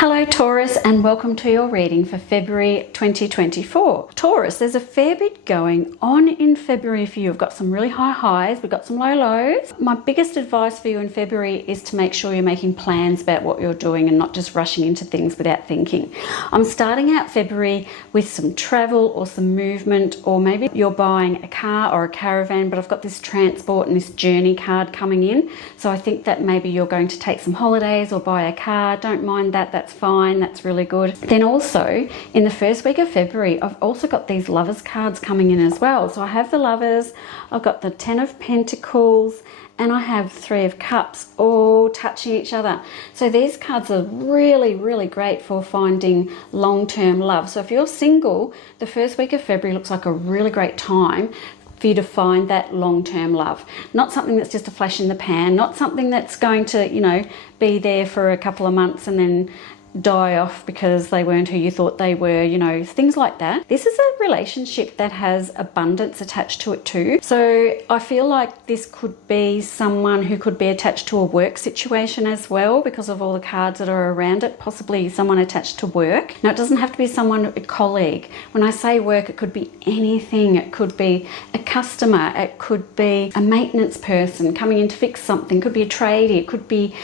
Hello Taurus, and welcome to your reading for February 2024. Taurus, there's a fair bit going on in February for you. We've got some really high highs, we've got some low lows. My biggest advice for you in February is to make sure you're making plans about what you're doing and not just rushing into things without thinking. I'm starting out February with some travel or some movement, or maybe you're buying a car or a caravan, but I've got this transport and this journey card coming in. So I think that maybe you're going to take some holidays or buy a car. Don't mind that, that's fine, that's really good. Then also in the first week of February, I've also got these lovers cards coming in as well. So I have the lovers, I've got the 10 of Pentacles, and I have 3 of Cups, all touching each other. So these cards are really, really great for finding long-term love. So if you're single, the first week of February looks like a really great time for you to find that long-term love. Not something that's just a flash in the pan, not something that's going to, be there for a couple of months and then die off because they weren't who you thought they were, things like that. This is a relationship that has abundance attached to it too. So I feel like this could be someone who could be attached to a work situation as well, because of all the cards that are around it, possibly someone attached to work. Now, it doesn't have to be someone, a colleague. When I say work, it could be anything. It could be a customer, it could be a maintenance person coming in to fix something, it could be a tradie, it could be,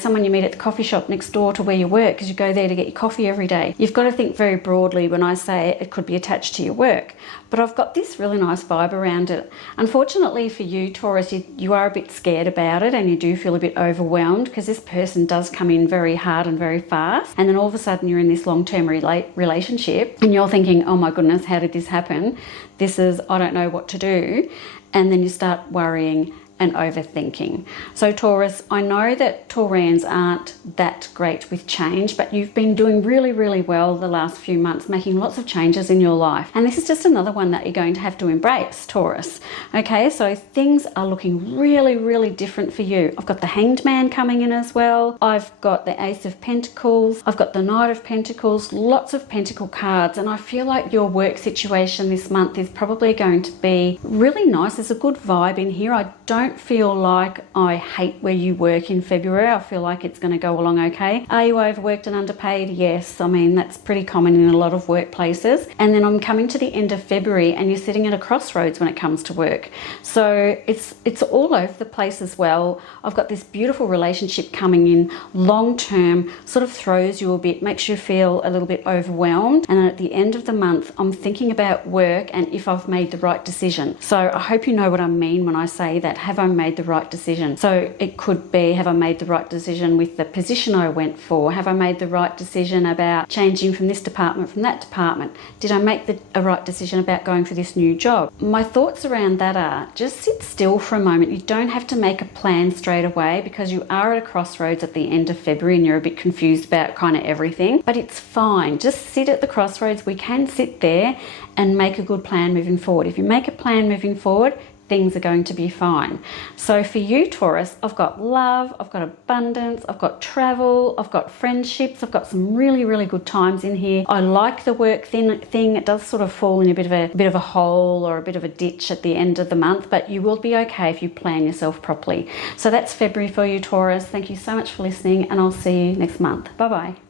someone you meet at the coffee shop next door to where you work, because you go there to get your coffee every day. You've got to think very broadly when I say it could be attached to your work. But I've got this really nice vibe around it. Unfortunately for you, Taurus, you are a bit scared about it, and you do feel a bit overwhelmed because this person does come in very hard and very fast. And then all of a sudden you're in this long-term relationship and you're thinking, oh my goodness, how did this happen? This is, I don't know what to do. And then you start worrying and overthinking. So Taurus, I know that Taurians aren't that great with change, but you've been doing really, really well the last few months, making lots of changes in your life. And this is just another one that you're going to have to embrace, Taurus. Okay, so things are looking really, really different for you. I've got the Hanged Man coming in as well. I've got the Ace of Pentacles. I've got the Knight of Pentacles, lots of Pentacle cards. And I feel like your work situation this month is probably going to be really nice. There's a good vibe in here. I don't feel like I hate where you work in February. I feel like it's going to go along okay. Are you overworked and underpaid? Yes. I mean, that's pretty common in a lot of workplaces. And then I'm coming to the end of February and you're sitting at a crossroads when it comes to work. So it's all over the place as well. I've got this beautiful relationship coming in long term, sort of throws you a bit, makes you feel a little bit overwhelmed. And then at the end of the month, I'm thinking about work and if I've made the right decision. So I hope you know what I mean when I say that. Have I made the right decision? So it could be, have I made the right decision with the position I went for? Have I made the right decision about changing from this department, from that department? Did I make a right decision about going for this new job? My thoughts around that are, just sit still for a moment. You don't have to make a plan straight away because you are at a crossroads at the end of February and you're a bit confused about kind of everything, but it's fine. Just sit at the crossroads. We can sit there and make a good plan moving forward. If you make a plan moving forward, things are going to be fine. So for you, Taurus, I've got love, I've got abundance, I've got travel, I've got friendships, I've got some really, really good times in here. I like the work thing. It does sort of fall in a bit of a hole or a bit of a ditch at the end of the month, but you will be okay if you plan yourself properly. So that's February for you, Taurus. Thank you so much for listening, and I'll see you next month. Bye-bye.